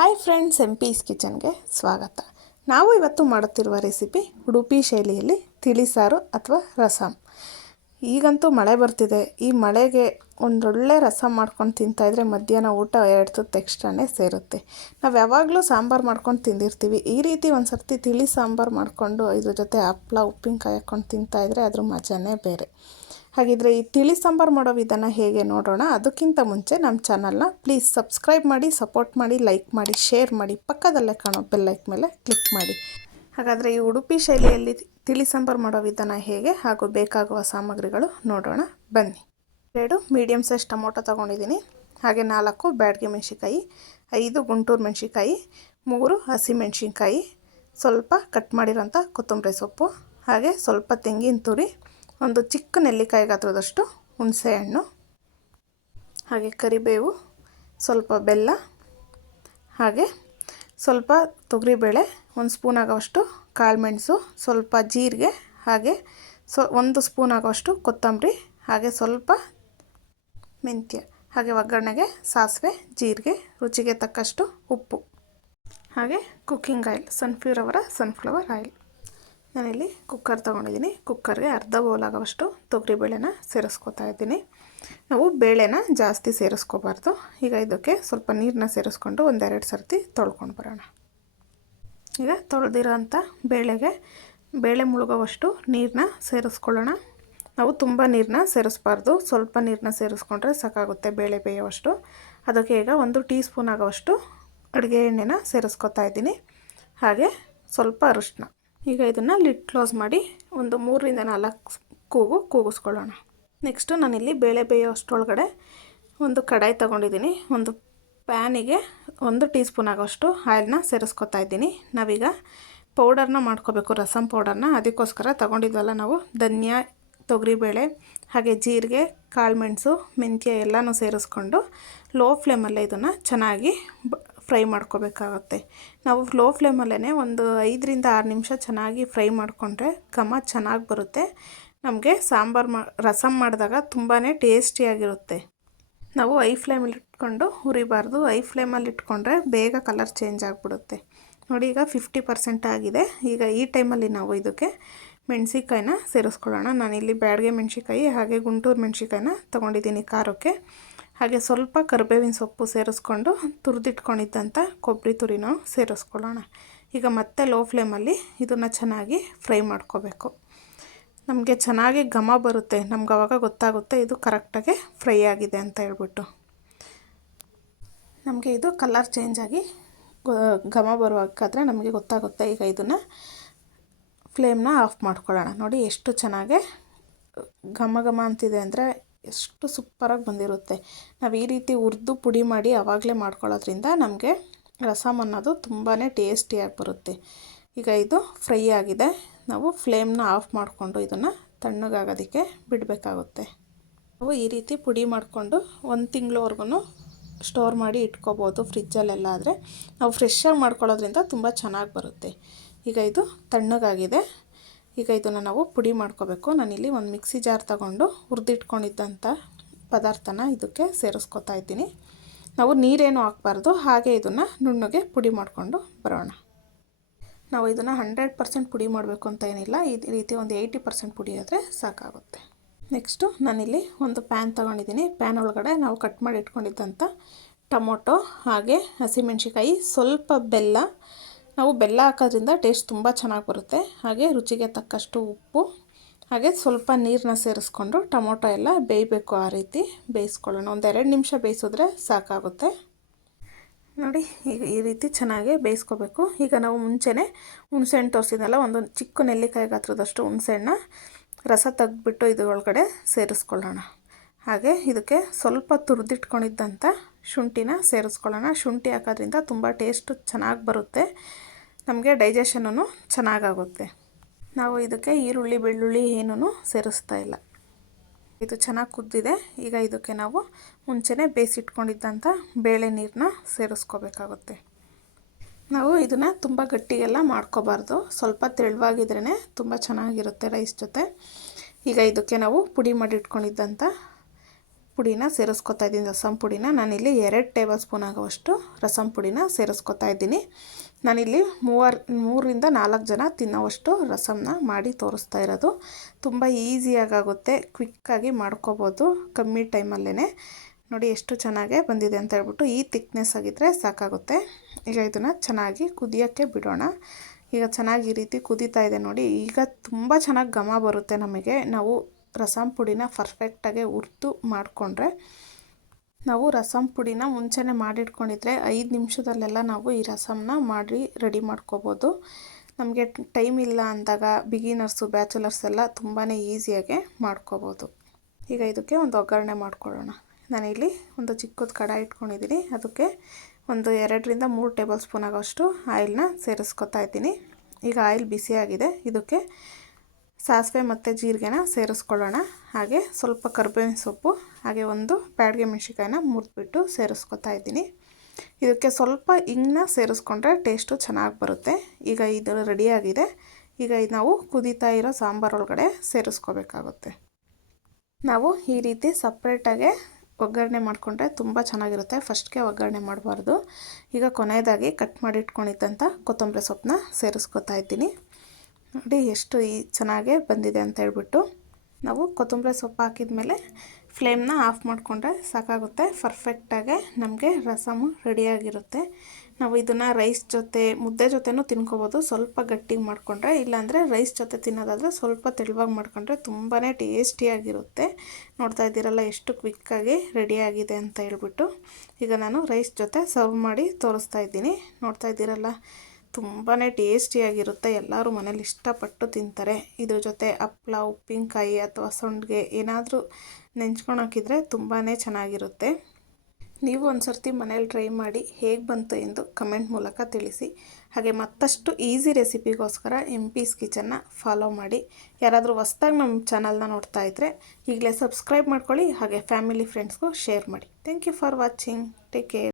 Hi friends, piece ಕಿಚನ್ಗೆ ಸ್ವಾಗತ. ನಾವು ಇವತ್ತು ಮಾಡುತ್ತಿರುವ ರೆಸಿಪಿ ಉಡುಪಿ ಶೈಲಿಯಲ್ಲಿ ತಿಳಿಸಾರು ಅಥವಾ ರಸಮ್. ಈಗಂತೂ ಮಳೆ ಬರ್ತಿದೆ. ಈ ಮಳೆಗೆ ಒಂದೊಳ್ಳೆ ರಸಮ್ ಮಾಡ್ಕೊಂಡು ತಿಂತಾಯಿದ್ರೆ ಮಧ್ಯಾಹ್ನ ಊಟ 2 ತುತ್ತು ಎಕ್ಸ್ಟ್ರಾನೇ ಸೇರುತ್ತೆ. ನಾವು ಯಾವಾಗಲೂ ಸಾಂಬಾರು ಮಾಡ್ಕೊಂಡು ತಿಂದಿರ್ತೀವಿ. ಈ ರೀತಿ ಒಂದು ಸರ್ತಿ ತಿಳಿ ಸಾಂಬಾರು ಮಾಡಿಕೊಂಡು ಇದ್ರ ಜೊತೆ ಹಪ್ಪಳ ಉಪ್ಪಿನಕಾಯಿ ಹಾಕ್ಕೊಂಡು ತಿಂತಾಯಿದ್ರೆ ಅದ್ರ ಮಜಾನೇ ಬೇರೆ. ಹಾಗಿದ್ರೆ ಈ ತಿಳಿ ಸಾಂಬಾರು ಮಾಡೋ ವಿಧಾನ ಹೇಗೆ ನೋಡೋಣ. ಅದಕ್ಕಿಂತ ಮುಂಚೆ ನಮ್ಮ ಚಾನಲ್ನ ಪ್ಲೀಸ್ ಸಬ್ಸ್ಕ್ರೈಬ್ ಮಾಡಿ, ಸಪೋರ್ಟ್ ಮಾಡಿ, ಲೈಕ್ ಮಾಡಿ, ಶೇರ್ ಮಾಡಿ, ಪಕ್ಕದಲ್ಲೇ ಕಾಣೋ ಬೆಲ್ಲೈಕ್ ಮೇಲೆ ಕ್ಲಿಕ್ ಮಾಡಿ. ಹಾಗಾದರೆ ಈ ಉಡುಪಿ ಶೈಲಿಯಲ್ಲಿ ತಿಳಿ ಸಾಂಬಾರು ಮಾಡೋ ವಿಧಾನ ಹೇಗೆ ಹಾಗೂ ಬೇಕಾಗುವ ಸಾಮಗ್ರಿಗಳು ನೋಡೋಣ ಬನ್ನಿ. 2 ಮೀಡಿಯಮ್ ಸೈಜ್ ಟೊಮೊಟೊ ತೊಗೊಂಡಿದ್ದೀನಿ. ಹಾಗೆ 4 ಬ್ಯಾಡಗಿ ಮೆಣಸಿನ್ಕಾಯಿ, 5 ಗುಂಟೂರು ಮೆಣಸಿನ್ಕಾಯಿ, 3 ಹಸಿಮೆಣಸಿನ್ಕಾಯಿ, ಸ್ವಲ್ಪ ಕಟ್ ಮಾಡಿರೋಂಥ ಕೊತ್ತಂಬರಿ ಸೊಪ್ಪು, ಹಾಗೆ ಸ್ವಲ್ಪ ತೆಂಗಿನ ತುರಿ, ಒಂದು ಚಿಕ್ಕ ನೆಲ್ಲಿಕಾಯಿ ಗಾತ್ರದಷ್ಟು ಹುಣಸೆ ಹಣ್ಣು, ಹಾಗೆ ಕರಿಬೇವು, ಸ್ವಲ್ಪ ಬೆಲ್ಲ, ಹಾಗೆ ಸ್ವಲ್ಪ ತೊಗರಿಬೇಳೆ, 1 ಸ್ಪೂನ್ ಆಗೋವಷ್ಟು ಕಾಳುಮೆಣಸು, ಸ್ವಲ್ಪ ಜೀರಿಗೆ, ಹಾಗೆ 1 ಸ್ಪೂನ್ ಆಗೋವಷ್ಟು ಕೊತ್ತಂಬರಿ, ಹಾಗೆ ಸ್ವಲ್ಪ ಮೆಂತ್ಯ, ಹಾಗೆ ಒಗ್ಗರಣೆಗೆ ಸಾಸಿವೆ, ಜೀರಿಗೆ, ರುಚಿಗೆ ತಕ್ಕಷ್ಟು ಉಪ್ಪು, ಹಾಗೆ ಕುಕ್ಕಿಂಗ್ ಆಯಿಲ್, ಸನ್ಫ್ಲವರ್ ಆಯಿಲ್. ನಾನಿಲ್ಲಿ ಕುಕ್ಕರ್ ತೊಗೊಂಡಿದ್ದೀನಿ. ಕುಕ್ಕರ್ಗೆ ಅರ್ಧ ಬೌಲ್ ಆಗೋವಷ್ಟು ತೊಗರಿಬೇಳೆನ ಸೇರಿಸ್ಕೊತಾ ಇದ್ದೀನಿ. ನಾವು ಬೇಳೆನ ಜಾಸ್ತಿ ಸೇರಿಸ್ಕೋಬಾರ್ದು. ಈಗ ಇದಕ್ಕೆ ಸ್ವಲ್ಪ ನೀರನ್ನ ಸೇರಿಸ್ಕೊಂಡು 1-2 ಸರ್ತಿ ತೊಳ್ಕೊಂಡು ಬರೋಣ. ಈಗ ತೊಳೆದಿರೋಂಥ ಬೇಳೆ ಮುಳುಗೋವಷ್ಟು ನೀರನ್ನ ಸೇರಿಸ್ಕೊಳ್ಳೋಣ. ನಾವು ತುಂಬ ನೀರನ್ನ ಸೇರಿಸ್ಬಾರ್ದು, ಸ್ವಲ್ಪ ನೀರನ್ನ ಸೇರಿಸ್ಕೊಂಡ್ರೆ ಸಾಕಾಗುತ್ತೆ ಬೇಳೆ ಬೇಯೋವಷ್ಟು. ಅದಕ್ಕೆ ಈಗ 1 ಟೀ ಸ್ಪೂನ್ ಆಗೋವಷ್ಟು ಅಡುಗೆ ಎಣ್ಣೆನ ಸೇರಿಸ್ಕೊತಾ ಇದ್ದೀನಿ, ಹಾಗೆ ಸ್ವಲ್ಪ ಅರಿಶಿನ. ಈಗ ಇದನ್ನು ಲಿಡ್ ಕ್ಲೋಸ್ ಮಾಡಿ ಒಂದು 3-4 ಕೂಗಿಸ್ಕೊಳ್ಳೋಣ. ನೆಕ್ಸ್ಟು ನಾನಿಲ್ಲಿ ಬೇಳೆ ಬೇಯೋಷ್ಟರೊಳಗಡೆ ಒಂದು ಕಡಾಯಿ ತೊಗೊಂಡಿದ್ದೀನಿ. ಒಂದು ಪ್ಯಾನಿಗೆ 1 ಟೀ ಸ್ಪೂನ್ ಆಗೋಷ್ಟು ಆಯಿಲ್ನ ಸೇರಿಸ್ಕೊತಾ ಇದ್ದೀನಿ. ನಾವೀಗ ಪೌಡರ್ನ ಮಾಡ್ಕೋಬೇಕು, ರಸಮ್ ಪೌಡರ್ನ. ಅದಕ್ಕೋಸ್ಕರ ತೊಗೊಂಡಿದ್ವಲ್ಲ ನಾವು ಧನಿಯಾ, ತೊಗರಿಬೇಳೆ, ಹಾಗೆ ಜೀರಿಗೆ, ಕಾಳುಮೆಣಸು, ಮೆಂತ್ಯ ಎಲ್ಲನೂ ಸೇರಿಸ್ಕೊಂಡು ಲೋ ಫ್ಲೇಮಲ್ಲೇ ಇದನ್ನು ಚೆನ್ನಾಗಿ ಫ್ರೈ ಮಾಡ್ಕೋಬೇಕಾಗತ್ತೆ. ನಾವು ಲೋ ಫ್ಲೇಮಲ್ಲೇ ಒಂದು 5-6 ನಿಮಿಷ ಚೆನ್ನಾಗಿ ಫ್ರೈ ಮಾಡಿಕೊಂಡ್ರೆ ಘಮ ಚೆನ್ನಾಗಿ ಬರುತ್ತೆ. ನಮಗೆ ರಸಮ್ ಮಾಡಿದಾಗ ತುಂಬಾ ಟೇಸ್ಟಿಯಾಗಿರುತ್ತೆ. ನಾವು ಐ ಫ್ಲೇಮಲ್ಲಿ ಇಟ್ಕೊಂಡು ಹುರಿಬಾರ್ದು. ಐ ಫ್ಲೇಮಲ್ಲಿ ಇಟ್ಕೊಂಡ್ರೆ ಬೇಗ ಕಲರ್ ಚೇಂಜ್ ಆಗಿಬಿಡುತ್ತೆ. ನೋಡಿ, ಈಗ 50% ಆಗಿದೆ. ಈಗ ಈ ಟೈಮಲ್ಲಿ ನಾವು ಇದಕ್ಕೆ ಮೆಣಸಿನ್ಕಾಯಿನ ಸೇರಿಸ್ಕೊಳ್ಳೋಣ. ನಾನಿಲ್ಲಿ ಬ್ಯಾಡಗಿ ಮೆಣಸಿನ್ಕಾಯಿ ಹಾಗೆ ಗುಂಟೂರು ಮೆಣಸಿನ್ಕಾಯಿನ ತೊಗೊಂಡಿದ್ದೀನಿ ಖಾರಕ್ಕೆ. ಹಾಗೆ ಸ್ವಲ್ಪ ಕರಿಬೇವಿನ ಸೊಪ್ಪು ಸೇರಿಸ್ಕೊಂಡು ತುರಿದಿಟ್ಕೊಂಡಿದ್ದಂಥ ಕೊಬ್ಬರಿ ತುರಿನೂ ಸೇರಿಸ್ಕೊಳ್ಳೋಣ. ಈಗ ಮತ್ತೆ ಲೋ ಫ್ಲೇಮಲ್ಲಿ ಇದನ್ನು ಚೆನ್ನಾಗಿ ಫ್ರೈ ಮಾಡ್ಕೋಬೇಕು. ನಮಗೆ ಚೆನ್ನಾಗಿ ಘಮ ಬರುತ್ತೆ, ನಮ್ಗೆ ಆವಾಗ ಗೊತ್ತಾಗುತ್ತೆ ಇದು ಕರೆಕ್ಟಾಗಿ ಫ್ರೈ ಆಗಿದೆ ಅಂತ ಹೇಳ್ಬಿಟ್ಟು. ನಮಗೆ ಇದು ಕಲರ್ ಚೇಂಜ್ ಆಗಿ ಘಮ ಬರುವಾಗಾದರೆ ನಮಗೆ ಗೊತ್ತಾಗುತ್ತೆ. ಈಗ ಇದನ್ನು ಫ್ಲೇಮ್ನ ಆಫ್ ಮಾಡ್ಕೊಳ್ಳೋಣ. ನೋಡಿ ಎಷ್ಟು ಚೆನ್ನಾಗಿ ಘಮ ಅಂತಿದೆ ಅಂದರೆ ಎಷ್ಟು ಸೂಪರಾಗಿ ಬಂದಿರುತ್ತೆ. ನಾವು ಈ ರೀತಿ ಹುರಿದು ಪುಡಿ ಮಾಡಿ ಆವಾಗಲೇ ಮಾಡ್ಕೊಳ್ಳೋದ್ರಿಂದ ನಮಗೆ ರಸಮ್ ಅನ್ನೋದು ತುಂಬಾ ಟೇಸ್ಟಿಯಾಗಿ ಬರುತ್ತೆ. ಈಗ ಇದು ಫ್ರೈ ಆಗಿದೆ. ನಾವು ಫ್ಲೇಮ್ನ ಆಫ್ ಮಾಡಿಕೊಂಡು ಇದನ್ನು ತಣ್ಣಗಾಗೋದಕ್ಕೆ ಬಿಡಬೇಕಾಗುತ್ತೆ. ನಾವು ಈ ರೀತಿ ಪುಡಿ ಮಾಡಿಕೊಂಡು 1 ತಿಂಗಳವರೆಗೂ ಸ್ಟೋರ್ ಮಾಡಿ ಇಟ್ಕೋಬೋದು ಫ್ರಿಜ್ಜಲ್ಲೆಲ್ಲ. ಆದರೆ ನಾವು ಫ್ರೆಶ್ಶಾಗಿ ಮಾಡ್ಕೊಳ್ಳೋದ್ರಿಂದ ತುಂಬ ಚೆನ್ನಾಗಿ ಬರುತ್ತೆ. ಈಗ ಇದು ತಣ್ಣಗಾಗಿದೆ. ಈಗ ಇದನ್ನು ನಾವು ಪುಡಿ ಮಾಡ್ಕೋಬೇಕು. ನಾನಿಲ್ಲಿ ಒಂದು ಮಿಕ್ಸಿ ಜಾರ್ ತಗೊಂಡು ಹುರಿದಿಟ್ಕೊಂಡಿದ್ದಂಥ ಪದಾರ್ಥನ ಇದಕ್ಕೆ ಸೇರಿಸ್ಕೊತಾ ಇದ್ದೀನಿ. ನಾವು ನೀರೇನು ಹಾಕಬಾರ್ದು, ಹಾಗೆ ಇದನ್ನು ನುಣ್ಣಗೆ ಪುಡಿ ಮಾಡಿಕೊಂಡು ಬರೋಣ. ನಾವು ಇದನ್ನು 100% ಪುಡಿ ಮಾಡಬೇಕು ಅಂತ ಏನಿಲ್ಲ. ಈ ರೀತಿ ಒಂದು 80% ಪುಡಿ ಆದರೆ ಸಾಕಾಗುತ್ತೆ. ನೆಕ್ಸ್ಟು ನಾನಿಲ್ಲಿ ಒಂದು ಪ್ಯಾನ್ ತೊಗೊಂಡಿದ್ದೀನಿ. ಪ್ಯಾನ್ ಒಳಗಡೆ ನಾವು ಕಟ್ ಮಾಡಿ ಇಟ್ಕೊಂಡಿದ್ದಂಥ ಟೊಮೊಟೊ, ಹಾಗೆ ಹಸಿಮೆಣ್ಸಿಕಾಯಿ, ಸ್ವಲ್ಪ ಬೆಲ್ಲ. ನಾವು ಬೆಲ್ಲ ಹಾಕೋದ್ರಿಂದ ಟೇಸ್ಟ್ ತುಂಬ ಚೆನ್ನಾಗಿ ಬರುತ್ತೆ. ಹಾಗೆ ರುಚಿಗೆ ತಕ್ಕಷ್ಟು ಉಪ್ಪು, ಹಾಗೆ ಸ್ವಲ್ಪ ನೀರನ್ನ ಸೇರಿಸ್ಕೊಂಡು ಟೊಮೊಟೊ ಎಲ್ಲ ಬೇಯಬೇಕು. ಆ ರೀತಿ ಬೇಯಿಸ್ಕೊಳ್ಳೋಣ. 1-2 ನಿಮಿಷ ಬೇಯಿಸಿದ್ರೆ ಸಾಕಾಗುತ್ತೆ. ನೋಡಿ, ಈಗ ಈ ರೀತಿ ಚೆನ್ನಾಗಿ ಬೇಯಿಸ್ಕೋಬೇಕು. ಈಗ ನಾವು ಮುಂಚೆನೇ ಹುಣಸೆಹಣ್ಣು ತೋರಿಸಿದ್ನಲ್ಲ, ಒಂದು ಚಿಕ್ಕ ನೆಲ್ಲಿಕಾಯಿ ಗಾತ್ರದಷ್ಟು ಹುಣಸೆಹಣ್ಣ ರಸ ತೆಗೆದ್ಬಿಟ್ಟು ಇದರೊಳಗಡೆ ಸೇರಿಸ್ಕೊಳ್ಳೋಣ. ಹಾಗೆ ಇದಕ್ಕೆ ಸ್ವಲ್ಪ ತುರಿದಿಟ್ಕೊಂಡಿದ್ದಂಥ ಶುಂಠಿನ ಸೇರಿಸ್ಕೊಳ್ಳೋಣ. ಶುಂಠಿ ಹಾಕೋದ್ರಿಂದ ತುಂಬ ಟೇಸ್ಟು ಚೆನ್ನಾಗಿ ಬರುತ್ತೆ, ನಮಗೆ ಡೈಜೆಷನೂ ಚೆನ್ನಾಗಾಗುತ್ತೆ. ನಾವು ಇದಕ್ಕೆ ಈರುಳ್ಳಿ, ಬೆಳ್ಳುಳ್ಳಿ ಏನೂ ಸೇರಿಸ್ತಾ ಇಲ್ಲ. ಇದು ಚೆನ್ನಾಗಿ ಕುದ್ದಿದೆ. ಈಗ ಇದಕ್ಕೆ ನಾವು ಮುಂಚೆನೇ ಬೇಯಿಸಿಟ್ಕೊಂಡಿದ್ದಂಥ ಬೇಳೆ ನೀರನ್ನ ಸೇರಿಸ್ಕೋಬೇಕಾಗುತ್ತೆ. ನಾವು ಇದನ್ನು ತುಂಬ ಗಟ್ಟಿಗೆಲ್ಲ ಮಾಡ್ಕೋಬಾರ್ದು, ಸ್ವಲ್ಪ ತೆಳುವಾಗಿದ್ರೇ ತುಂಬ ಚೆನ್ನಾಗಿರುತ್ತೆ ರೈಸ್ ಜೊತೆ. ಈಗ ಇದಕ್ಕೆ ನಾವು ಪುಡಿ ಮಾಡಿ ಇಟ್ಕೊಂಡಿದ್ದಂಥ ಪುಡಿನ ಸೇರಿಸ್ಕೊತಾ ಇದ್ದೀನಿ, ರಸಮ್ ಪುಡಿನ. ನಾನಿಲ್ಲಿ 2 ಟೇಬಲ್ ಸ್ಪೂನ್ ಆಗುವಷ್ಟು ರಸಮ್ ಪುಡಿನ ಸೇರಿಸ್ಕೊತಾ ಇದ್ದೀನಿ. ನಾನಿಲ್ಲಿ 3ರಿಂದ 4 ಜನ ತಿನ್ನೋವಷ್ಟು ರಸಮ್ನ ಮಾಡಿ ತೋರಿಸ್ತಾ ಇರೋದು. ತುಂಬ ಈಸಿಯಾಗುತ್ತೆ, ಕ್ವಿಕ್ಕಾಗಿ ಮಾಡ್ಕೋಬೋದು ಕಮ್ಮಿ ಟೈಮಲ್ಲೇ. ನೋಡಿ ಎಷ್ಟು ಚೆನ್ನಾಗೇ ಬಂದಿದೆ ಅಂತ ಹೇಳ್ಬಿಟ್ಟು. ಈ ತಿಕ್ನೆಸ್ ಆಗಿದ್ದರೆ ಸಾಕಾಗುತ್ತೆ. ಈಗ ಇದನ್ನು ಚೆನ್ನಾಗಿ ಕುದಿಯೋಕ್ಕೆ ಬಿಡೋಣ. ಈಗ ಚೆನ್ನಾಗಿ ಈ ರೀತಿ ಕುದೀತಾ ಇದೆ ನೋಡಿ. ಈಗ ತುಂಬ ಚೆನ್ನಾಗಿ ಘಮ ಬರುತ್ತೆ ನಮಗೆ. ನಾವು ರಸಮ್ ಪುಡಿನ ಪರ್ಫೆಕ್ಟಾಗಿ ಹುರಿದು ಮಾಡಿಕೊಂಡ್ರೆ, ನಾವು ರಸಮ್ ಪುಡಿನ ಮುಂಚೆನೇ ಮಾಡಿಟ್ಕೊಂಡಿದ್ರೆ 5 ನಿಮಿಷದಲ್ಲೆಲ್ಲ ನಾವು ಈ ರಸಮ್ನ ಮಾಡಿ ರೆಡಿ ಮಾಡ್ಕೋಬೋದು. ನಮಗೆ ಟೈಮ್ ಇಲ್ಲ ಅಂದಾಗ ಬಿಗಿನರ್ಸು, ಬ್ಯಾಚುಲರ್ಸ್ ಎಲ್ಲ ತುಂಬಾ ಈಸಿಯಾಗೆ ಮಾಡ್ಕೋಬೋದು. ಈಗ ಇದಕ್ಕೆ ಒಂದು ಒಗ್ಗರಣೆ ಮಾಡ್ಕೊಳ್ಳೋಣ. ನಾನಿಲ್ಲಿ ಒಂದು ಚಿಕ್ಕದು ಕಡಾಯಿ ಇಟ್ಕೊಂಡಿದ್ದೀನಿ. ಅದಕ್ಕೆ ಒಂದು 2ರಿಂದ 3 ಟೇಬಲ್ ಸ್ಪೂನ್ ಆಗೋಷ್ಟು ಆಯಿಲ್ನ ಸೇರಿಸ್ಕೊತಾ ಇದ್ದೀನಿ. ಈಗ ಆಯಿಲ್ ಬಿಸಿಯಾಗಿದೆ. ಇದಕ್ಕೆ ಸಾಸಿವೆ ಮತ್ತು ಜೀರಿಗೆನ ಸೇರಿಸ್ಕೊಳ್ಳೋಣ. ಹಾಗೆ ಸ್ವಲ್ಪ ಕರಿಬೇವಿನ ಸೊಪ್ಪು, ಹಾಗೆ ಒಂದು ಬ್ಯಾಡಗೆ ಮೆಣಸಿನ್ಕಾಯಿನ ಮುರಿದ್ಬಿಟ್ಟು ಸೇರಿಸ್ಕೊತಾ ಇದ್ದೀನಿ. ಇದಕ್ಕೆ ಸ್ವಲ್ಪ ಹಿಂಗನ್ನ ಸೇರಿಸ್ಕೊಂಡ್ರೆ ಟೇಸ್ಟು ಚೆನ್ನಾಗಿ ಬರುತ್ತೆ. ಈಗ ಇದು ರೆಡಿಯಾಗಿದೆ. ಈಗ ನಾವು ಕುದೀತಾ ಇರೋ ಸಾಂಬಾರೊಳಗಡೆ ಸೇರಿಸ್ಕೋಬೇಕಾಗುತ್ತೆ. ನಾವು ಈ ರೀತಿ ಸಪ್ರೇಟಾಗೆ ಒಗ್ಗರಣೆ ಮಾಡಿಕೊಂಡ್ರೆ ತುಂಬ ಚೆನ್ನಾಗಿರುತ್ತೆ. ಫಸ್ಟ್ಗೆ ಒಗ್ಗರಣೆ ಮಾಡಬಾರ್ದು. ಈಗ ಕೊನೆಯದಾಗಿ ಕಟ್ ಮಾಡಿ ಇಟ್ಕೊಂಡಿದ್ದಂಥ ಕೊತ್ತಂಬರಿ ಸೊಪ್ಪನ್ನ ಸೇರಿಸ್ಕೊತಾ ಇದ್ದೀನಿ. ನೋಡಿ ಎಷ್ಟು ಚೆನ್ನಾಗೇ ಬಂದಿದೆ ಅಂತ ಹೇಳ್ಬಿಟ್ಟು. ನಾವು ಕೊತ್ತಂಬರಿ ಸೊಪ್ಪು ಹಾಕಿದ ಮೇಲೆ ಫ್ಲೇಮ್ನ ಆಫ್ ಮಾಡಿಕೊಂಡ್ರೆ ಸಾಕಾಗುತ್ತೆ. ಪರ್ಫೆಕ್ಟಾಗೆ ನಮಗೆ ರಸಮು ರೆಡಿಯಾಗಿರುತ್ತೆ. ನಾವು ಇದನ್ನು ರೈಸ್ ಜೊತೆ, ಮುದ್ದೆ ಜೊತೆನೂ ತಿನ್ಕೋಬೋದು. ಸ್ವಲ್ಪ ಗಟ್ಟಿಗೆ ಮಾಡಿಕೊಂಡ್ರೆ, ಇಲ್ಲಾಂದರೆ ರೈಸ್ ಜೊತೆ ತಿನ್ನೋದಾದರೆ ಸ್ವಲ್ಪ ತೆಳುವಾಗಿ ಮಾಡ್ಕೊಂಡ್ರೆ ತುಂಬಾ ಟೇಸ್ಟಿಯಾಗಿರುತ್ತೆ. ನೋಡ್ತಾ ಇದ್ದೀರಲ್ಲ ಎಷ್ಟು ಕ್ವಿಕ್ಕಾಗಿ ರೆಡಿಯಾಗಿದೆ ಅಂತ ಹೇಳ್ಬಿಟ್ಟು. ಈಗ ನಾನು ರೈಸ್ ಜೊತೆ ಸರ್ವ್ ಮಾಡಿ ತೋರಿಸ್ತಾ ಇದ್ದೀನಿ. ನೋಡ್ತಾ ಇದ್ದೀರಲ್ಲ ತುಂಬಾ ಟೇಸ್ಟಿಯಾಗಿರುತ್ತೆ. ಎಲ್ಲರೂ ಮನೇಲಿ ಇಷ್ಟಪಟ್ಟು ತಿಂತಾರೆ. ಇದ್ರ ಜೊತೆ ಹಪ್ಪಳ, ಉಪ್ಪಿನಕಾಯಿ ಅಥವಾ ಸಂಡಿಗೆ ಏನಾದರೂ ನೆಂಚ್ಕೊಂಡು ಹಾಕಿದರೆ ತುಂಬಾ ಚೆನ್ನಾಗಿರುತ್ತೆ. ನೀವು ಒಂದು ಸರ್ತಿ ಮನೇಲಿ ಟ್ರೈ ಮಾಡಿ ಹೇಗೆ ಬಂತು ಎಂದು ಕಮೆಂಟ್ ಮೂಲಕ ತಿಳಿಸಿ. ಹಾಗೆ ಮತ್ತಷ್ಟು ಈಸಿ ರೆಸಿಪಿಗೋಸ್ಕರ MP's ಕಿಚನ್ನ ಫಾಲೋ ಮಾಡಿ. ಯಾರಾದರೂ ಹೊಸ್ದಾಗಿ ನಮ್ಮ ಚಾನಲ್ನ ನೋಡ್ತಾ ಇದ್ದರೆ ಈಗಲೇ ಸಬ್ಸ್ಕ್ರೈಬ್ ಮಾಡ್ಕೊಳ್ಳಿ. ಹಾಗೆ ಫ್ಯಾಮಿಲಿ ಫ್ರೆಂಡ್ಸ್ಗೂ ಶೇರ್ ಮಾಡಿ. Thank you for watching. Take care.